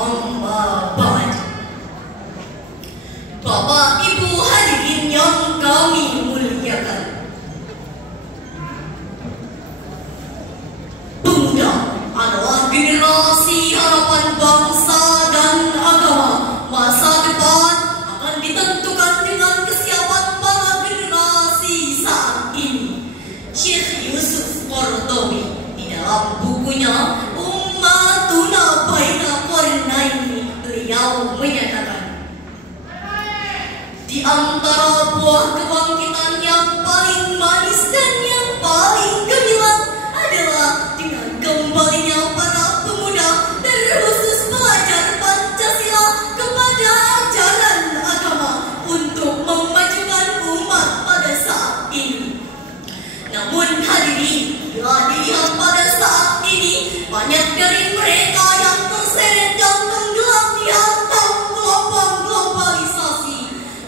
Amma ba'd. Bapak Ibu hadirin yang kami muliakan, pemuda adalah generasi harapan bangsa dan agama. Masa depan akan ditentukan dengan kesiapan para generasi saat ini. Syekh Yusuf Qaradawi di dalam bukunya Ummatuna Baina Qarnaini, beliau menyatakan, di antara buah kebangkitan yang paling manis dan yang paling gemilang adalah dengan kembalinya para pemuda, terkhusus pelajar Pancasila, kepada ajaran agama untuk memajukan umat pada saat ini. Namun hadirin, bila dilihat pada saat ini, banyak dari mereka yang terseret dan tenggelam di hantam gelombang globalisasi.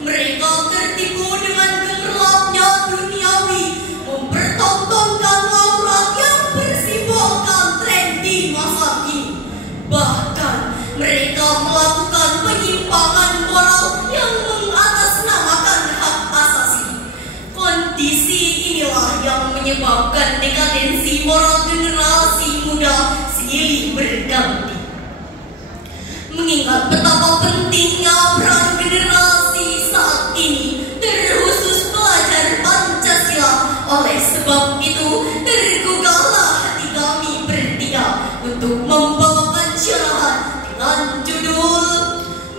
Mereka tertipu dengan gemerlapnya duniawi, mempertontonkan aurat yang bersimbolkan tren di masa kini. Bahkan mereka melakukan penyimpangan moral yang mengatasnamakan hak asasi. Kondisi inilah yang menyebabkan dekadensi moral generasi muda silih berganti. Mengingat betapa pentingnya peran generasi saat ini, terkhusus pelajar Pancasila, oleh sebab itu tergugahlah hati kami bertiga untuk membawakan syarahan dengan judul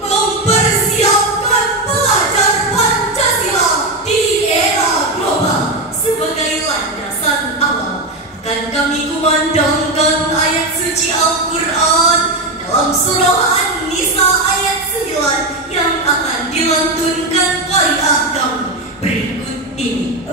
Mempersiapkan Pelajar Pancasila di Era Global. Sebagai landasan awal, akan kami kumandangkan ayat suci Al-Quran dalam surah An-Nisa ayat 9 yang akan dilantunkan qari'ah kami berikut ini.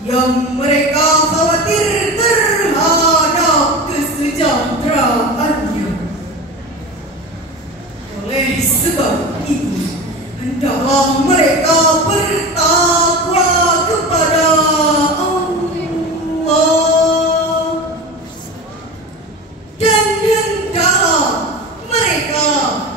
Yang mereka khawatir terhadap kesejahteraannya. Oleh sebab itu, hendaklah mereka bertakwa kepada Allah, dan hendaklah mereka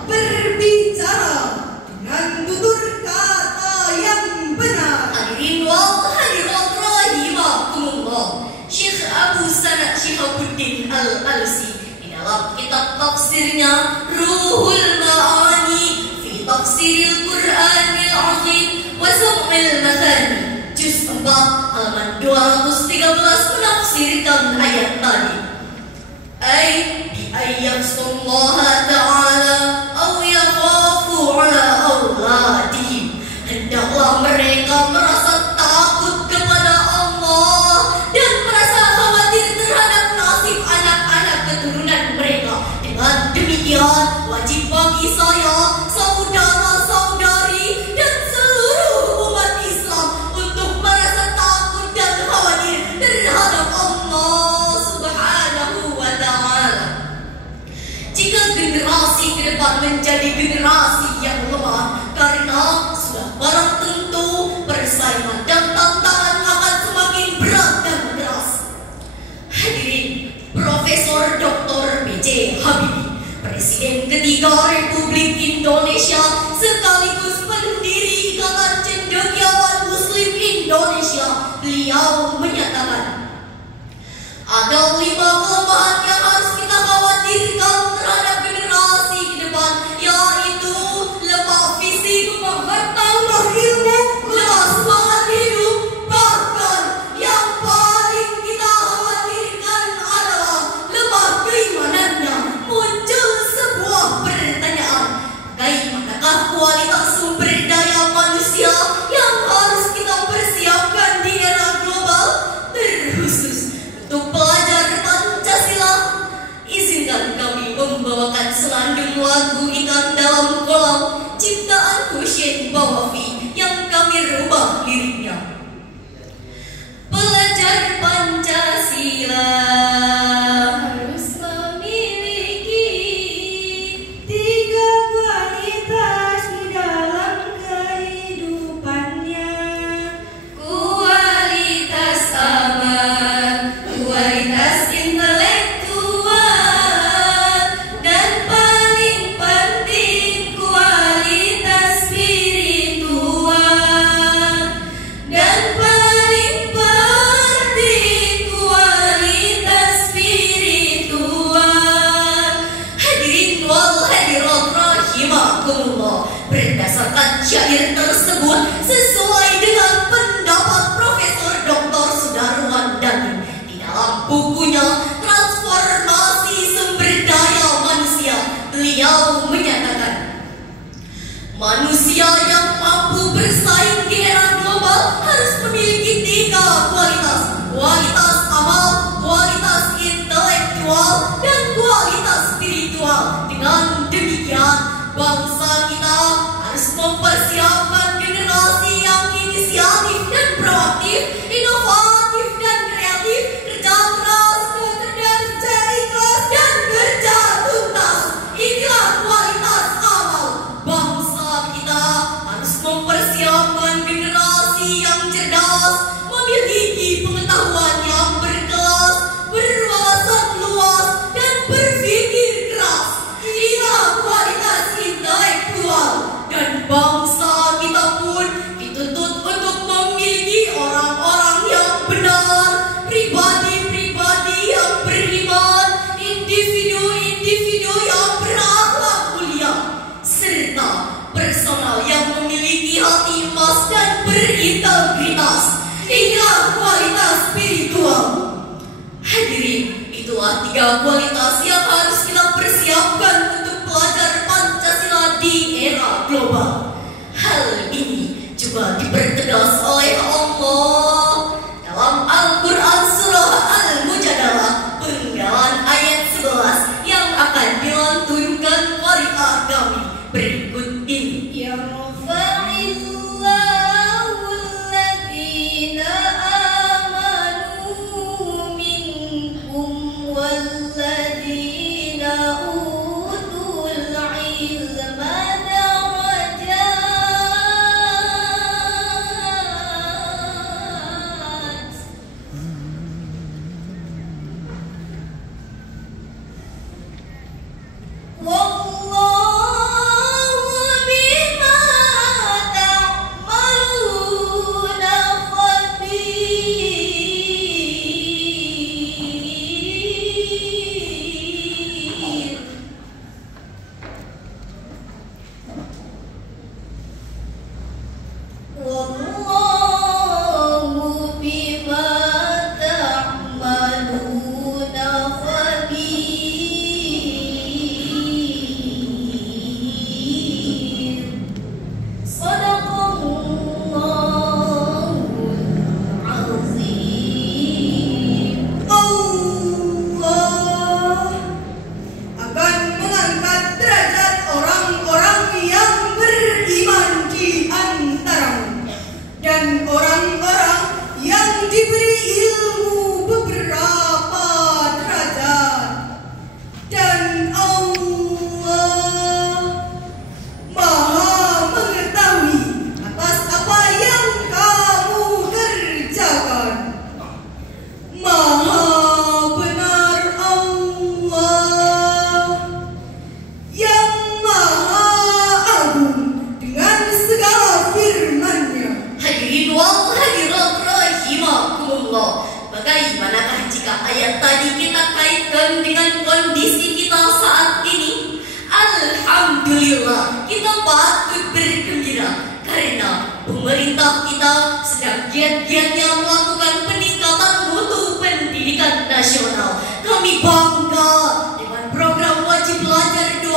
berbicara dengan tutur kata yang benar. Hadirin wal hadirat rahimakumullah. halaman 213 menafsirkan ayat tadi. Bi ayyaqullaha ta'ala aw yakhafu ala auladihim. Hendaklah mereka merasa takut kepada Allah dan merasa khawatir terhadap nasib anak-anak keturunan mereka. Dengan demikian, wajib bagi saya, saudara-saudari, dan seluruh umat Islam untuk merasa takut dan khawatir terhadap Allah Subhanahu wa ta'ala. Jika generasi ke depan menjadi generasi yang lemah karena sudah barang tentu persaingan dan tantangan akan semakin berat dan keras. Hadirin, Profesor Dr. B.J. Habibie, Presiden ketiga Republik Indonesia sekaligus pendiri Ikatan Cendekiawan Muslim Indonesia, beliau menyatakan ada 5 kelemahan yang harus kita khawatirkan terhadap generasi ke depan, yaitu lemah fisik, lemah ilmu, lemah semangat hidup. Bahkan yang paling kita khawatirkan adalah lemah keimanannya. Muncul sebuah pertanyaan, bagaimanakah kualitas sumber daya manusia yang harus kita persiapkan di era global, terkhusus untuk pelajar Pancasila? Izinkan kami membawakan selandung lagu Ikan Dalam Kolam ciptaan Hussein Bawafi yang kami rubah liriknya. Pelajar Pancasila harus memiliki 3 kualitas di dalam kehidupannya. kualitas aman, kualitas intelektual, dan paling penting kualitas spiritual. Dan paling penting kualitas spiritual. Hadirin wal hadirat rahimakumullah, berdasarkan syair tersebut sesuai dengan pendapat Profesor Dr. Sudarman Dhani di dalam bukunya Transformasi Sumber Daya Manusia, beliau menyatakan manusia yang mampu bersaing di era global harus memiliki 3 kualitas: kualitas amal, kualitas intelektual, dan kualitas spiritual. Dengan demikian, bangsa kita harus mempersiapkan generasi yang inisiatif dan proaktif, inovatif dan kreatif, kerja keras, kerja ikhlas, dan kerja tuntas. Inilah kualitas amal. Bangsa kita harus mempersiapkan generasi yang cerdas, memiliki pengetahuan yang berkelas, berwawasan luas, dan berpikir keras. Inilah kualitas intelektual. Dan bangsa kita pun dituntut untuk memiliki orang-orang yang benar, pribadi-pribadi yang beriman, individu-individu yang berakhlak mulia, serta personal yang memiliki hati emas dan berintegritas. Inilah kualitas spiritual. Hadirin, itulah 3 kualitas yang harus kita persiapkan untuk pelajar Pancasila di era global. Hal ini juga dipertegas oleh Allah dalam Al-Quran Surah Al-Mujadalah penggalan ayat 11 yang akan dilantunkan qari'ah kami berikut ini. Yarfa'illahu alladhina amanu minkum walladhina utul ilma darajat. giat-giatnya melakukan peningkatan mutu pendidikan nasional. Kami bangga dengan program wajib belajar 12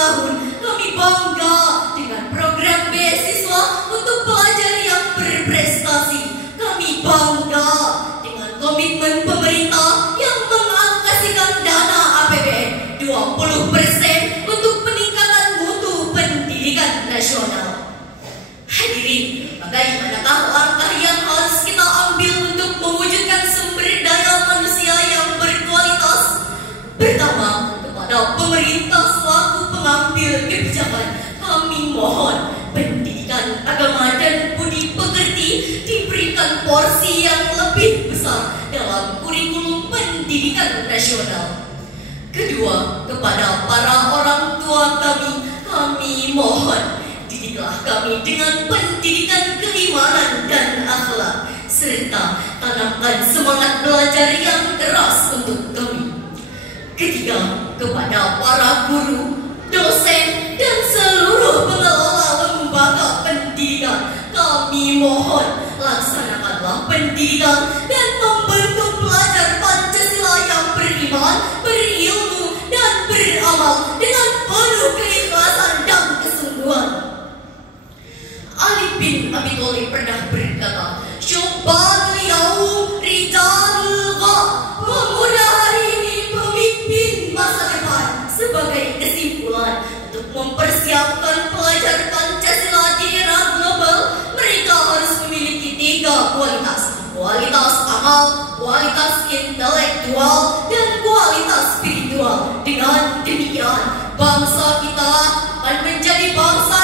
tahun. Kami bangga dengan program beasiswa untuk pelajar yang berprestasi. Kami bangga dengan komitmen pemerintah yang mengalokasikan dana APBN 20% untuk peningkatan mutu pendidikan nasional. Hadirin, bagaimanakah langkah yang harus kita ambil untuk mewujudkan sumber daya manusia yang berkualitas? Pertama, kepada pemerintah selaku pengambil kebijakan, kami mohon pendidikan agama dan budi pekerti diberikan porsi yang lebih besar dalam kurikulum pendidikan nasional. Kedua, kepada para orang tua kami mohon didiklah kami dengan pendidikan keimanan dan akhlak, serta tanamkan semangat belajar yang keras untuk kami. Ketiga, kepada para guru, dosen, dan seluruh pengelola lembaga pendidikan, kami mohon laksanakanlah pendidikan dan membentuk pelajar Pancasila yang beriman, berilmu, dan beramal dengan penuh keikhlasan dan kesungguhan. Ali bin Abi Thalib pernah berkata, "Syubbanul yaum rijalul ghad." Pemuda hari ini pemimpin masa depan. Sebagai kesimpulan, untuk mempersiapkan pelajar Pancasila di era global, mereka harus memiliki 3 kualitas: kualitas amal, kualitas intelektual, dan kualitas spiritual. Dengan demikian, bangsa kita akan menjadi bangsa